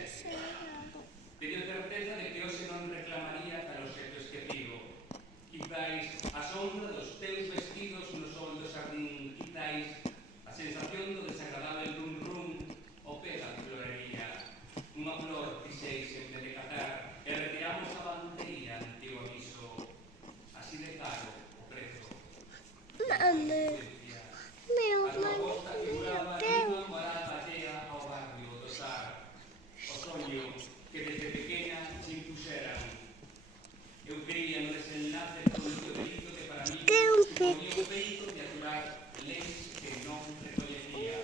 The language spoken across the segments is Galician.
miseria. Teño certeza de que hoxe non reclamaría para os xetos que pido. Quizáis a sombra dos teus vestidos no sol do xardín, quizáis a sensación do desagradable rum-rum o pé da florería. Unha flor quixeis en vez de catar e retiramos a bandeira ante o aviso. Así de caro o prezo. A súa costa figuraba unha morada allea ao barrio do Sar. O soño que desde pequena se impuxeran. Eu creía no desenlace con o delito que para mí suponía o feito de aturar leis que non recoñecía.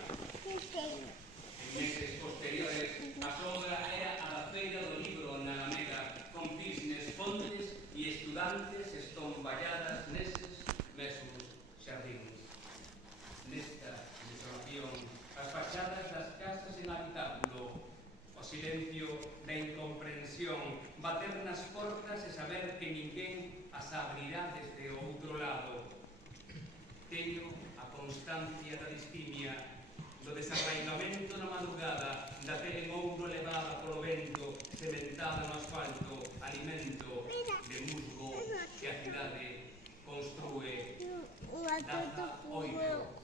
En meses posteriores, a sogra era a da feira do libro na Alameda, con cisnes, fontes e estudantes estomballadas neses mesmos xardíns. Nesta desolación, as fachadas das casas en habitáculo, o silencio da incomprensión, bater nas portas e saber que ninguén as abrirá desde o outro lado. Teño a constancia da distimia, do desarraigamento na madrugada, da pele en ouro levada polo vento, cementada no asfalto, alimento de musgo que a cidade construe. Daza oito.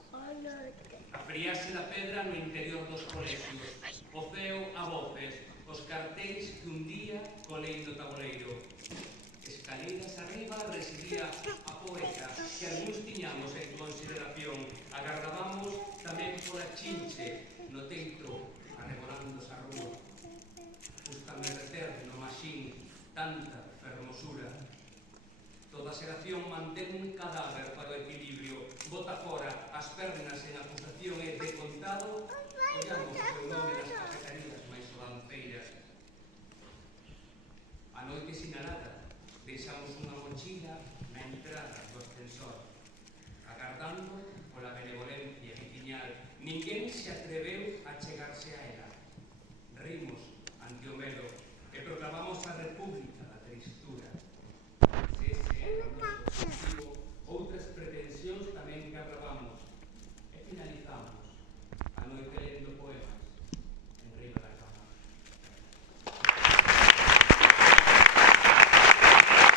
A friarse da pedra no interior dos colexios, o ceo a voces, os cartéis que un día colei do tabuleiro. Escaleiras arriba residía a poeta que algúns tiñamos en consideración. Agardábamos tamén pola chinche no teito, arrebolándose a rúa. Gústame reter no maxín tanta fermosura. Toda xeración mantén un cadáver para o equilibrio, bota fora as pernas en acusación e de contado, ollamos o seu nome nas